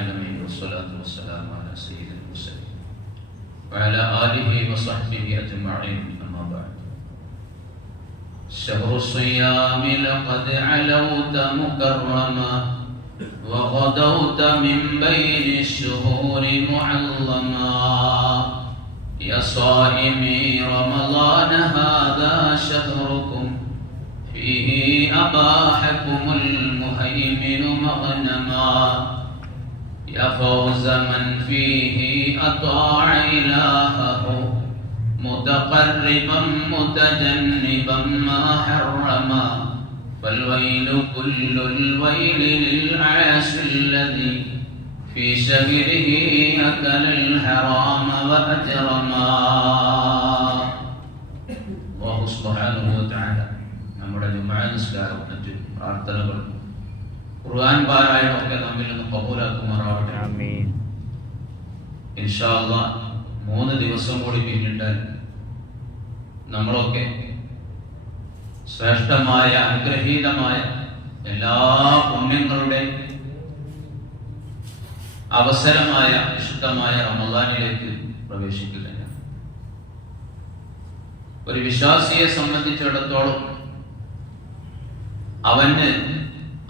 العالمين والصلاة والسلام على سيد المرسلين. وعلى آله وصحبه أجمعين أما بعد. شهر الصيام لقد علوت مكرما وغدوت من بين الشهور معلما. يا صائمي رمضان هذا شهركم فيه أباحكم المهيمن مغنما. يا فوز من فيه أطاع إلهه متقربا متجنبا ما حرما فالويل كل الويل للعاش الذي في شهره أكل الحرام وأجرما അള്ളാഹു സുബ്ഹാനഹു വ തആല നമ്മുടെ ജുമുഅ നിസ്കാരവും മറ്റു പ്രാർത്ഥനകളും ഖുർആൻ പാരായണമൊക്കെ നമ്മിൽ നിന്ന് കബൂലാക്കുമാറാവട്ടെ. ആമീൻ. ഇൻഷാ അല്ലാഹ് മൂന്ന് ദിവസം കൂടി പിന്നിട്ടാൽ നമ്മളൊക്കെ ശ്രേഷ്ഠമായ അനുഗ്രഹീതമായ എല്ലാ പുണ്യങ്ങളുടെ അവസരമായ വിശുദ്ധമായ റമദാനിലേക്ക് പ്രവേശിക്കുക ഒരു വിശ്വാസിയെ സംബന്ധിച്ചിടത്തോളം അവന്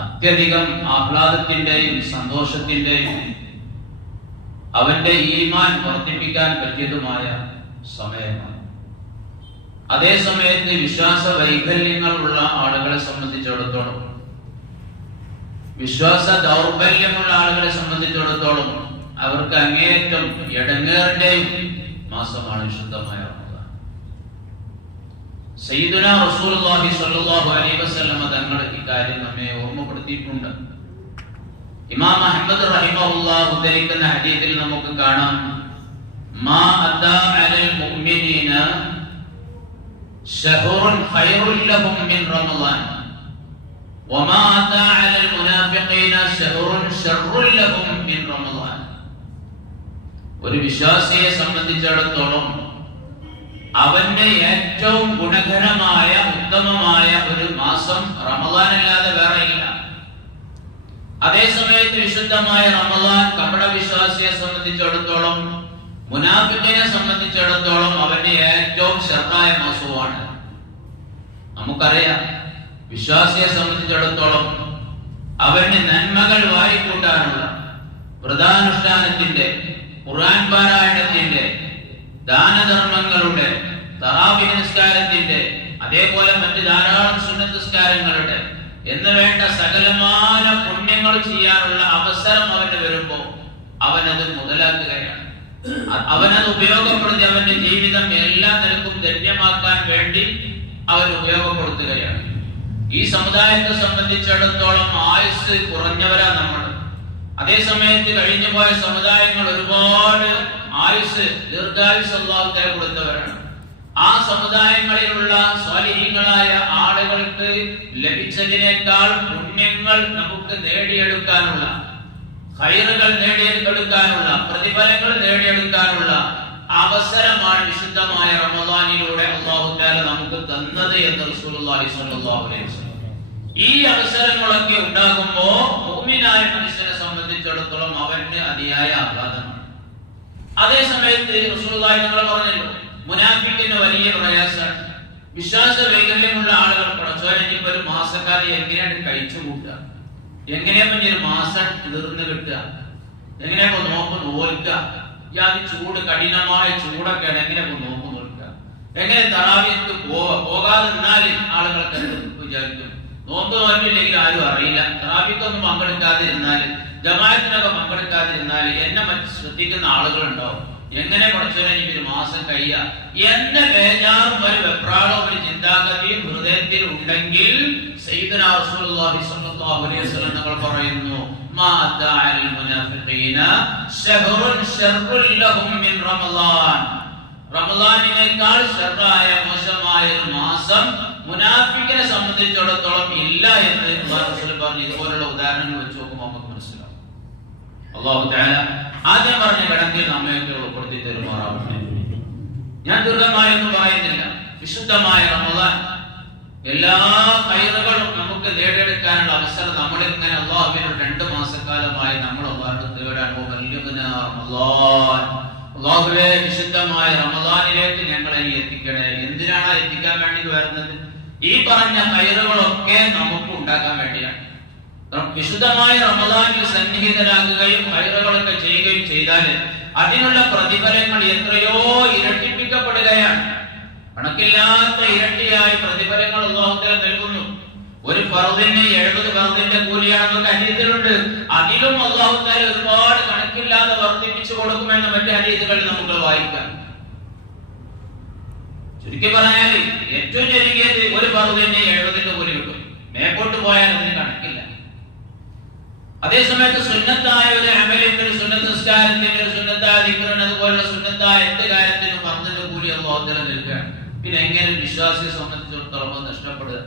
അത്യധികം ആഹ്ലാദത്തിന്റെയും സന്തോഷത്തിന്റെയും അവന്റെ ഈമാൻ വർദ്ധിപ്പിക്കാൻ പറ്റിയതുമായ സമയമാണ്. അതേ സമയത്ത് വിശ്വാസ വൈകല്യങ്ങളുള്ള ആളുകളെ സംബന്ധിച്ചിടത്തോളം വിശ്വാസ ദൗർബല്യമുള്ള ആളുകളെ സംബന്ധിച്ചിടത്തോളം അവർക്ക് അങ്ങേയറ്റം എടങ്ങേറിന്റെയും മാസമാണ് വിശുദ്ധമായ സയ്യിദുന റസൂലുള്ളാഹി സ്വല്ലല്ലാഹു അലൈഹി വസല്ലമ തങ്ങൾ ഇക്കാര്യം നമ്മെ ഓർമ്മപ്പെടുത്തിയിട്ടുണ്ട്. ഇമാം അഹ്മദ് റഹിമഹുല്ലാഹ് ഉദ്ധരിക്കുന്ന ഹദീസിൽ നമുക്ക് കാണാം. മാ അദാ അലൽ മുഅ്മിനീന ശഹറുൻ ഖൈറുൽ ലഹും മിൻ റമളാൻ വമാ അദാ അലൽ മുനാഫിഖീന ശഹറുൻ ശർറുൽ ലഹും മിൻ റമളാൻ ഒരു വിശ്വാസിയെ സംബന്ധിച്ചിടത്തോളം അവന്റെ ഏറ്റവും ഗുണകരമായ ഉത്തമമായ ഒരു മാസം റമദാൻ അല്ലാതെ വേറെ ഇല്ല. അതേ സമയത്ത് വിശുദ്ധമായ റമദാൻ കപട വിശ്വാസിയെ സംബന്ധിച്ചിടത്തോളം മുനാഫിക്കിനെ സംബന്ധിച്ചിടത്തോളം അവന്റെ ഏറ്റവും ശ്രദ്ധായ മാസവുമാണ്. നമുക്കറിയാം വിശ്വാസിയെ സംബന്ധിച്ചിടത്തോളം അവന്റെ നന്മകൾ വായിക്കൂട്ടാനുള്ള വ്രതാനുഷ്ഠാനത്തിന്റെ ഖുർആൻ പാരായണത്തിന്റെ ദാനധർമ്മങ്ങളുടെ തറാവി നിസ്കാരത്തിന്റെ അതേപോലെ മറ്റ് ധാരാളം സുന്നത്ത് നിസ്കാരങ്ങളുടെ എന്ന് വേണ്ട സകലമായ പുണ്യങ്ങൾ ചെയ്യാനുള്ള അവസരം അവന് വരുമ്പോ അവനത് മുതലാക്കുകയാണ്. അവനത് ഉപയോഗപ്പെടുത്തി അവന്റെ ജീവിതം എല്ലാ നിലക്കും ധന്യമാക്കാൻ വേണ്ടി അവൻ ഉപയോഗപ്പെടുത്തുകയാണ്. ഈ സമുദായത്തെ സംബന്ധിച്ചിടത്തോളം ആയുസ് കുറഞ്ഞവരാ നമ്മൾ. അതേ സമയത്ത് കഴിഞ്ഞു പോയ സമുദായങ്ങൾ ഒരുപാട് ആയുസ് ദീർഘായുസ് അള്ളാഹുക്കാരെ കൊടുത്തവരാണ്. ആ സമുദായങ്ങളിലുള്ള സ്വാലിഹീങ്ങളായ ആളുകൾക്ക് ലഭിച്ചതിനേക്കാൾ പുണ്യങ്ങൾ നമുക്ക് നേടിയെടുക്കാനുള്ള ഹൈറുകൾ നേടിയെടുക്കാനുള്ള പ്രതിഫലങ്ങൾ നേടിയെടുക്കാനുള്ള അവസരമാണ് വിശുദ്ധമായ റമദാനിലൂടെ അള്ളാഹുക്കാല നമുക്ക് തന്നത് എന്ന് റസൂലുള്ളാഹി അലൈഹി വസല്ലം. ഈ അവസരങ്ങളൊക്കെ ഉണ്ടാകുമ്പോ മുഅ്മിനായ മനുഷ്യനെ സംബന്ധിച്ചിടത്തോളം അവന്റെ അതിയായ ആഹ്ലാദമാണ്. അതേ സമയത്ത് റസൂലുള്ളാഹി പറഞ്ഞല്ലോ മുനാഫിക്കിന് വലിയ പ്രയാസമാണ്. വിശ്വാസ വൈകല്യമുള്ള ആളുകൾ പടച്ചോനെ ഇനിയിപ്പോ ഒരു മാസക്കാലം എങ്ങനെയാണ് കഴിച്ചു കൂട്ടുക? എങ്ങനെയാ പിന്നെ ഒരു മാസം തീർന്നു കിട്ടുക? എങ്ങനെയാ നോക്ക് നോൽക്കുക? യാതി ചൂട് കഠിനമായ ചൂടൊക്കെയാണ് എങ്ങനെ നോക്ക് നോൽക്കുക? എങ്ങനെ തറാവിക്ക് പോകാതെ നിന്നാൽ ആളുകളൊക്കെ എന്ത് വിചാരിക്കും. നോമ്പ് നോക്കില്ലെങ്കിൽ ആരും അറിയില്ല. തറാവിക്കൊന്നും പങ്കെടുക്കാതിരുന്നാൽ ജമായത്തിനൊക്കെ പങ്കെടുക്കാതിരുന്നാൽ എന്നെ മറ്റ് ശ്രദ്ധിക്കുന്ന ആളുകളുണ്ടാവും. എങ്ങനെ പഠിച്ചു എനിക്ക് ഒരു മാസം കഴിയ. എന്റെ ബേജാറും ഒരു വെപ്രാളവും ഒരു ചിന്താഗതിയും ഹൃദയത്തിൽ ഉണ്ടെങ്കിൽ തങ്ങൾ പറയുന്നു ഷർറായ മോശമായ സംബന്ധിച്ചിടത്തോളം ഇല്ല എന്ന് പറഞ്ഞു. ഇതുപോലുള്ള ഉദാഹരണങ്ങൾ വെച്ച് നോക്കുമ്പോൾ നമുക്ക് മനസ്സിലാവും. അള്ളാഹു ആദ്യം പറഞ്ഞ കിടക്കിൽ നമ്മയൊക്കെ ഉൾപ്പെടുത്തി തരുമാറാവട്ടെ ഞാൻ ദീർഘമായൊന്നും പറയുന്നില്ല. വിശുദ്ധമായ റമദാൻ. എല്ലാ കയറുകളും നമുക്ക് നേടിയെടുക്കാനുള്ള അവസരം നമ്മളിങ്ങനെ അള്ളാഹുവിന് രണ്ട് മാസക്കാലമായി നമ്മൾ അള്ളാഹുടെ തേടാൻ അല്ലാഹുവേ വിശുദ്ധമായ റമദാനിലേക്ക് ഞങ്ങളെ നീ എത്തിക്കണേ. എന്തിനാണ് എത്തിക്കാൻ വേണ്ടി വരുന്നത്? ഈ പറഞ്ഞ കയറുകളൊക്കെ നമുക്ക് ഉണ്ടാക്കാൻ വേണ്ടിയാണ്. വിശുദ്ധമായ റമദാനിൽ സന്നിഹിതരാകുകയും ഹൈറുകളൊക്കെ ചെയ്യുകയും ചെയ്താൽ അതിനുള്ള പ്രതിഫലങ്ങൾ എത്രയോ ഇരട്ടിപ്പിക്കപ്പെടുകയാണ്. കണക്കില്ലാത്ത ഇരട്ടിയായി പ്രതിഫലങ്ങൾ അള്ളാഹുത്തല നൽകുന്നു. ഒരു ഫറുദിന് എഴുപത് ഫറുദിന്റെ കൂലിയാണെന്നൊക്കെ അനീതികളുണ്ട് അതിലും അള്ളാഹുത്താല ഒരുപാട് കണക്കില്ലാതെ വർദ്ധിപ്പിച്ചു കൊടുക്കുമെന്ന് മറ്റു അനീതികൾ നമുക്ക് വായിക്കാം. ചുരുക്കി പറഞ്ഞാൽ ഏറ്റവും ചുരുങ്ങിയത് ഒരു ഫറുദിന് എഴുപതിന്റെ കൂലി കിട്ടും. മേപ്പോട്ട് പോയാൽ അതിന് കണക്കില്ല. അതേസമയത്ത് സുന്നത്തായ ഒരു അമലിന്റെ ഒരു സുന്നത്ത് നിസ്കാരത്തിന്റെ ഒരു സുന്നത്തായ ദിക്റിന് അതുപോലുള്ള സുന്നത്തായ എന്ത് കാര്യത്തിനും കൂടി കൂലി അള്ളാഹുത്തല നൽകുകയാണ് പിന്നെ എങ്ങനെ വിശ്വാസിയെ സംബന്ധിച്ചിടത്തോളം നഷ്ടപ്പെടുക?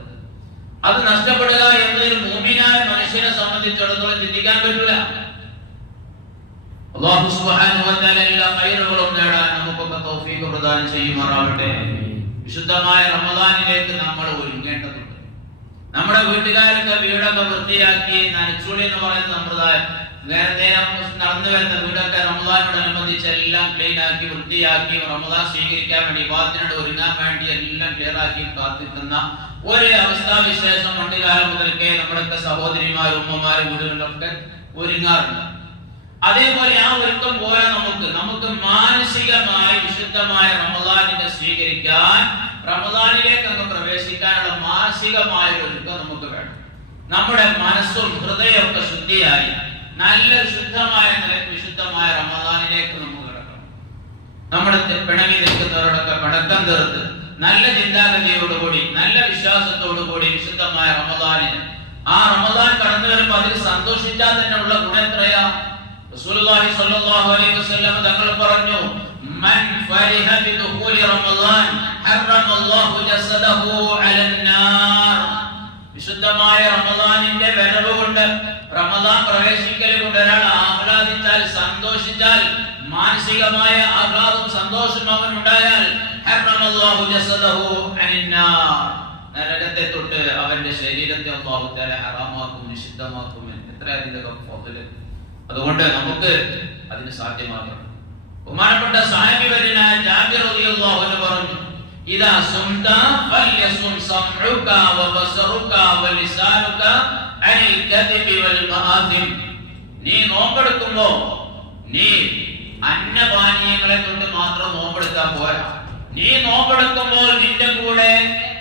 അത് നഷ്ടപ്പെടുക എന്നൊരു ഭൂമിനായ മനുഷ്യനെ സംബന്ധിച്ചിടത്തോളം ചിന്തിക്കാൻ പറ്റൂല. അള്ളാഹു സുബ്ഹാനഹു വ തആല എല്ലാ ഖൈറുകളും നേടാൻ നമുക്കൊക്കെ തൗഫീഖ് പ്രദാനം ചെയ്യുമാറാവട്ടെ. വിശുദ്ധമായ റമദാനിലേക്ക് നമ്മൾ ഒരുങ്ങേണ്ടതുണ്ട്. നമ്മുടെ വീട്ടുകാരൊക്കെ വീടൊക്കെ വൃത്തിയാക്കി നനച്ചൂളി എന്ന് പറയുന്ന സമ്പ്രദായം. നേരത്തെ നടന്നു വരുന്ന വീടൊക്കെ റമദാനോടനുബന്ധിച്ച് എല്ലാം ക്ലീൻ ആക്കി വൃത്തിയാക്കി റമദാൻ സ്വീകരിക്കാൻ വേണ്ടി വിവാഹത്തിനോട് ഒരുങ്ങാൻ വേണ്ടി എല്ലാം ക്ലിയർ ആക്കി കാത്തിരിക്കുന്ന ഒരു അവസ്ഥാവിശേഷം പണ്ടുകാലം മുതൽക്കേ നമ്മുടെയൊക്കെ സഹോദരിമാരും ഉമ്മമാരും വീടുകളിലൊക്കെ ഒരുങ്ങാറുണ്ട്. അതേപോലെ ആ ഒരുക്കം പോലെ നമുക്ക്. നമുക്ക് മാനസികമായി വിശുദ്ധമായ റമദാനിനെ സ്വീകരിക്കാൻ റമദാനിലേക്ക് അങ്ങ് പ്രവേശിക്കാനുള്ള മാനസികമായ ഒരു ഒരുക്കം നമുക്ക് വേണം. നമ്മുടെ മനസ്സും ഹൃദയവും ഒക്കെ ശുദ്ധിയായി നല്ല ശുദ്ധമായ നിലയ്ക്ക് വിശുദ്ധമായ റമദാനിലേക്ക് നമുക്ക് കിടക്കണം. നമ്മുടെ പിണങ്ങി നിൽക്കുന്നവരോടൊക്കെ പടക്കം തീർത്ത് നല്ല ചിന്താഗതിയോടുകൂടി നല്ല വിശ്വാസത്തോടുകൂടി വിശുദ്ധമായ റമദാനിന്. ആ റമദാൻ കടന്നു വരുമ്പോൾ അതിൽ സന്തോഷിച്ചാൽ തന്നെ ഉള്ള ഗുണം എത്രയാ? റസൂലുള്ളാഹി സ്വല്ലല്ലാഹു അലൈഹി വസല്ലം തങ്ങൾ പറഞ്ഞു മൻ ഫരിഹ حرم الله ഹറമല്ലാഹു على അലന്നാർ വിശുദ്ധമായ റമദാനിന്റെ വരവ് കൊണ്ട് റമദാൻ പ്രവേശിക്കൽ ഒരാൾ ആഹ്ലാദിച്ചാൽ സന്തോഷിച്ചാൽ മാനസികമായ ആഹ്ലാദം സന്തോഷം അവൻ ഉണ്ടായാൽ നരകത്തെ തൊട്ട് അവന്റെ ശരീരത്തെ അള്ളാഹു തആല ഹറാമാക്കും നിഷിദ്ധമാക്കും. എത്ര ഫضൽ അതുകൊണ്ട് നമുക്ക് അതിന് സാധ്യമാകണം. ബഹുമാനപ്പെട്ട സാഹിബി വര്യനായ ജാബിർ റളിയല്ലാഹു അൻഹു പറഞ്ഞു ഇദാ സുംത ഫല്യസും സംഉക വബസറുക വലിസാനുക അനിൽ കദിബി വൽ മആദിം നീ നോമ്പെടുക്കുമ്പോ നീ അന്നപാനീയങ്ങളെ കൊണ്ട് മാത്രം നോമ്പെടുക്കാൻ പോരാ. നീ നോമ്പെടുക്കുമ്പോൾ നിന്റെ കൂടെ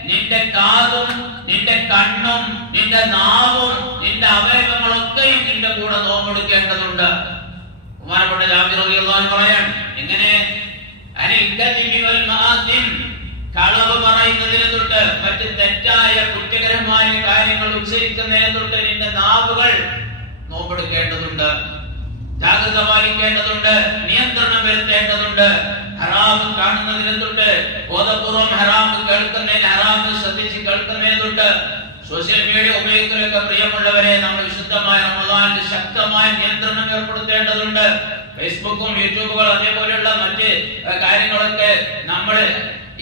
നിന്റെ കാതും നിന്റെ കണ്ണും നിന്റെ നാവും നിന്റെ അവയവങ്ങളൊക്കെയും നിന്റെ കൂടെ നോമ്പെടുക്കേണ്ടതുണ്ട്. ബഹുമാനപ്പെട്ട ജാബിർ അൻഹു പറയാൻ എങ്ങനെ? കളവ് പറയുന്നതിനെ തൊട്ട് മറ്റ് തെറ്റായ കുറ്റകരമായ കാര്യങ്ങൾ ഉച്ചരിക്കുന്നതിനെ തൊട്ട് നിന്റെ നാവുകൾ നോമ്പെടുക്കേണ്ടതുണ്ട് ജാഗ്രത പാലിക്കേണ്ടതുണ്ട് നിയന്ത്രണം വരുത്തേണ്ടതുണ്ട്. ഹറാം കാണുന്നതിനെ തൊട്ട് ബോധപൂർവം ഹറാം കേൾക്കുന്നതിന് ഹറാം ശ്രദ്ധിച്ച് കേൾക്കുന്നതിനെ തൊട്ട് സോഷ്യൽ മീഡിയ ഉപയോഗിക്കലൊക്കെ പ്രിയമുള്ളവരെ നമ്മൾ വിശുദ്ധമായ റമദാനിൽ ശക്തമായ നിയന്ത്രണം ഏർപ്പെടുത്തേണ്ടതുണ്ട്. ഫേസ്ബുക്കും യൂട്യൂബുകളും അതേപോലെയുള്ള മറ്റ് കാര്യങ്ങളൊക്കെ നമ്മൾ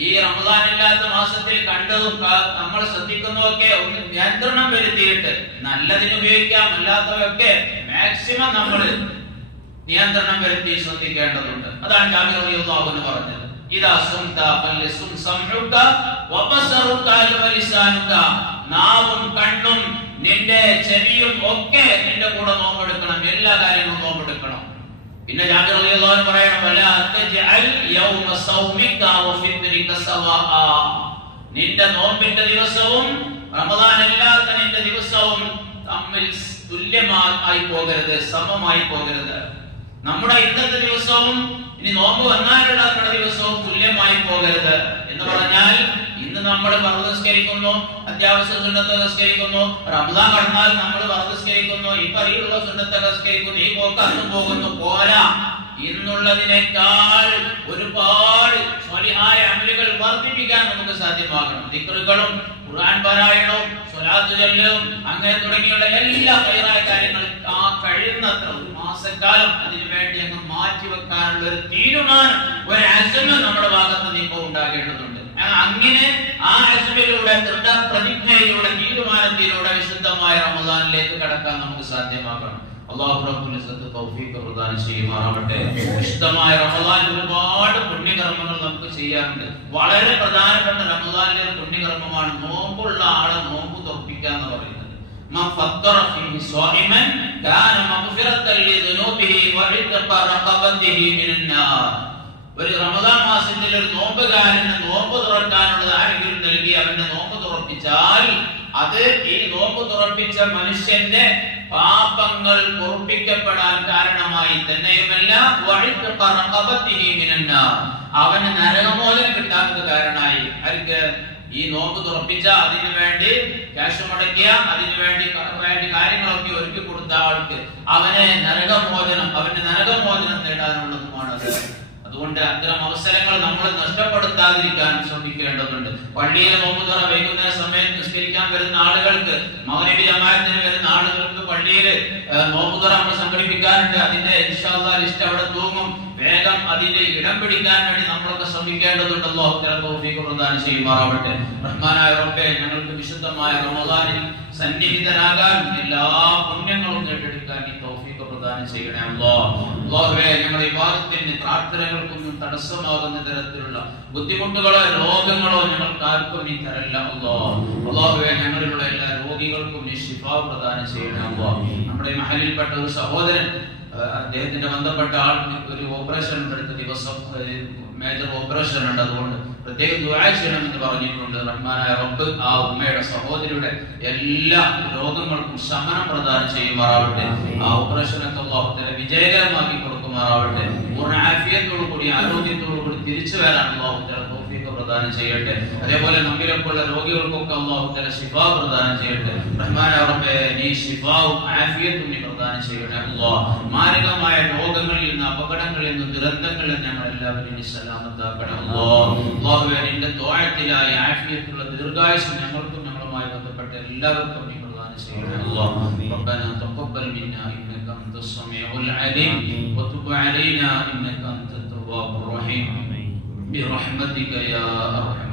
ഈ റമദാൻ ഇല്ലാത്ത മാസത്തിൽ കണ്ടതും നമ്മൾ ശ്രദ്ധിക്കുന്നതൊക്കെ ഒന്ന് നിയന്ത്രണം വരുത്തിയിട്ട് നല്ലതിന് ഉപയോഗിക്കാം അല്ലാത്തവയൊക്കെ മാക്സിമം നമ്മൾ നിയന്ത്രണം വരുത്തി ശ്രദ്ധിക്കേണ്ടതുണ്ട്. അതാണ് ജാബിർ പറഞ്ഞത്. ഇദാ സുംത ഫല്യസും സംഉക വബസറുക വലിസാനുക നാവും കണ്ണും നിന്റെ ചെവിയും ഒക്കെ നിന്റെ കൂടെ നോമ്പെടുക്കണം. എല്ലാ കാര്യങ്ങളും നോമ്പെടുക്കണം. പിന്നെ ജാബിർ റളിയല്ലാഹു പറയണം വലാ തജ്അൽ യൗമ സൗമിക വഫിത്രിക സവാആ നിന്റെ നോമ്പിന്റെ ദിവസവും റമദാൻ അല്ലാത്ത നിന്റെ ദിവസവും തമ്മിൽ തുല്യമായി പോകരുത് സമമായി പോകരുത്. നമ്മുടെ ഇന്നത്തെ ദിവസവും ഇനി നോമ്പ് വന്നാലുള്ള നമ്മുടെ ദിവസവും തുല്യമായി പോകരുത് എന്ന് പറഞ്ഞാൽ ഇന്ന് നമ്മൾ വർദ്ധസ്കരിക്കുന്നു അത്യാവശ്യ സുന്നത്ത് നിസ്കരിക്കുന്നു റംസാൻ കടന്നാൽ നമ്മൾ വർദ്ധസ്കരിക്കുന്നു ഈ പരിയുള്ള സുന്നത്ത് നിസ്കരിക്കുന്നു ഈ പോക്ക് അന്നും പോകുന്നു പോരാ. ഇന്നുള്ളതിനേക്കാൾ ഒരുപാട് സ്വലിഹായ അമലുകൾ വർദ്ധിപ്പിക്കാൻ നമുക്ക് സാധ്യമാകണം. ദിക്റുകളും ഖുർആൻ പാരായണവും സ്വലാത്തു ചൊല്ലലും അങ്ങനെ തുടങ്ങിയുള്ള എല്ലാ ഹൈറായ കാര്യങ്ങളും ആ കഴിയുന്നത്ര ഒരു മാസക്കാലം അതിനു വേണ്ടി അങ്ങ് മാറ്റി വെക്കാനുള്ള ഒരു തീരുമാനം ഒരു അസമ നമ്മുടെ ഭാഗത്ത് ഇപ്പോൾ ഉണ്ടാകേണ്ടതുണ്ട്. അങ്ങനെ ആ അസുഖയിലൂടെ പ്രതിജ്ഞയിലൂടെ തീരുമാനത്തിലൂടെ വിശുദ്ധമായ റമദാനിലേക്ക് കടക്കാൻ നമുക്ക് സാധ്യമാകണം. അള്ളാഹു പ്രദാനം ചെയ്യുമാറാവട്ടെ വിശുദ്ധമായ റമദാനിൽ ഒരുപാട് പുണ്യകർമ്മങ്ങൾ നമുക്ക് ചെയ്യാറുണ്ട് വളരെ പ്രധാനപ്പെട്ട റമദാനിലെ ഒരു പുണ്യകർമ്മമാണ് നോമ്പുള്ള ആളെ നോമ്പ് തുറപ്പിക്കുക എന്ന് പറയുന്നത്. ഒരു റമദാൻ മാസത്തിൽ ഒരു നോമ്പുകാരന് നോമ്പ് തുറക്കാനുള്ളത് ആരെങ്കിലും നൽകി അവന്റെ നോമ്പ് തുറപ്പിച്ചാൽ അത് ഈ നോമ്പ് തുറപ്പിച്ച മനുഷ്യന്റെ പാപങ്ങൾ പൊറപ്പിക്കപ്പെടാൻ കാരണമായി തന്നെയുമല്ല അവന് നരകമോചനം കിട്ടാത്തത് കാരണമായി. അവർക്ക് ഈ നോമ്പ് തുറപ്പിച്ച അതിനു വേണ്ടി ക്യാഷ് മുടക്കിയ അതിനു വേണ്ടി വേണ്ടി കാര്യങ്ങളൊക്കെ ഒരുക്കി കൊടുത്ത ആൾക്ക് അവനെ നരകമോചനം അവന്റെ നരകമോചനം നേടാനുള്ളതുമാണ്. അത് അതുകൊണ്ട് അത്തരം അവസരങ്ങൾ നമ്മൾ നഷ്ടപ്പെടുത്താതിരിക്കാൻ ശ്രമിക്കേണ്ടതുണ്ട്. പള്ളിയിൽ തുറ വൈകുന്നേര സമയം നിസ്കരിക്കാൻ വരുന്ന ആളുകൾക്ക് മൗനവി ജമാഅത്തിന് വരുന്ന ആളുകൾക്ക് പള്ളിയിൽ നോമ്പ് തുറ നമ്മൾ സംഘടിപ്പിക്കാറുണ്ട്. അതിന്റെ ലിസ്റ്റ് അവിടെ തൂങ്ങും. വേഗം അതിന്റെ ഇടം പിടിക്കാൻ വേണ്ടി നമ്മളൊക്കെ ശ്രമിക്കേണ്ടതുണ്ടല്ലോ പ്രദാനം ചെയ്യുമാറാവട്ടെ. റഹ്മാനായ ഉറപ്പെ ഞങ്ങൾക്ക് വിശുദ്ധമായ റമദാനിൽ സന്നിഹിതരാകാൻ എല്ലാ പുണ്യങ്ങളും നേടിയെടുക്കാൻ തൗഫീഖ് പ്രദാനം ചെയ്യണേ അല്ലാഹുവേ ഞങ്ങളുടെ വിവാദത്തിന് പ്രാർത്ഥനകൾക്കൊന്നും തടസ്സമാകുന്ന തരത്തിലുള്ള ബുദ്ധിമുട്ടുകളോ രോഗങ്ങളോ ഞങ്ങൾക്ക് ആർക്കും നീ തരല്ല. അല്ലോ അല്ലാഹുവേ ഞങ്ങളിലുള്ള എല്ലാ രോഗികൾക്കും നീ ശിഫ പ്രദാനം ചെയ്യണേ അല്ലോ നമ്മുടെ മഹലിൽപ്പെട്ട ഒരു സഹോദരൻ അദ്ദേഹത്തിന്റെ ബന്ധപ്പെട്ട ആൾക്ക് ഒരു ഓപ്പറേഷൻ എടുത്ത ദിവസം മേജർ ഓപ്പറേഷൻ ഉണ്ട്. അതുകൊണ്ട് പ്രത്യേകം ദുആ ചെയ്യണമെന്ന് പറഞ്ഞിട്ടുണ്ട് റഹ്മാനായ റബ്ബ്. ആ ഉമ്മയുടെ സഹോദരിയുടെ എല്ലാ രോഗങ്ങൾക്കും ശമനം പ്രദാനം ചെയ്യുമാറാവട്ടെ. ആ ഓപ്പറേഷനൊക്കെ ലോകത്തിനെ വിജയകരമാക്കി കൊടുക്കുമാറാവട്ടെ. പൂർണ ആഫിയത്തോടു കൂടി ആരോഗ്യത്തോടു കൂടി തിരിച്ചു തൗഫീഖ് പ്രദാനം ചെയ്യട്ടെ അതേപോലെ നമ്മിലൊക്കെ ഉള്ള രോഗികൾക്കൊക്കെ അല്ലാഹു തആല ശിഫ പ്രദാനം ചെയ്യട്ടെ റഹ്മാനായ റബ്ബേ നീ ശിഫാവും ആഫിയത്തും നീ പ്രദാനം ചെയ്യണേ അല്ലാഹ് മാരകമായ രോഗങ്ങളിൽ നിന്ന് അപകടങ്ങളിൽ നിന്ന് ദുരന്തങ്ങളിൽ നിന്ന് ഞങ്ങൾ എല്ലാവരും നീ സലാമത്താക്കണേ അല്ലാഹ് അല്ലാഹുവേ നിന്റെ ത്വാഴത്തിലായി ആഫിയത്തുള്ള ദീർഘായുസ് ഞങ്ങൾക്കും ഞങ്ങളുമായി ബന്ധപ്പെട്ട എല്ലാവർക്കും നീ പ്രദാനം ചെയ്യണേ അല്ലാഹ് ربنا تقبل منا انك انت السميع العليم وتب علينا انك انت التواب الرحيم برحمتك يا أرحم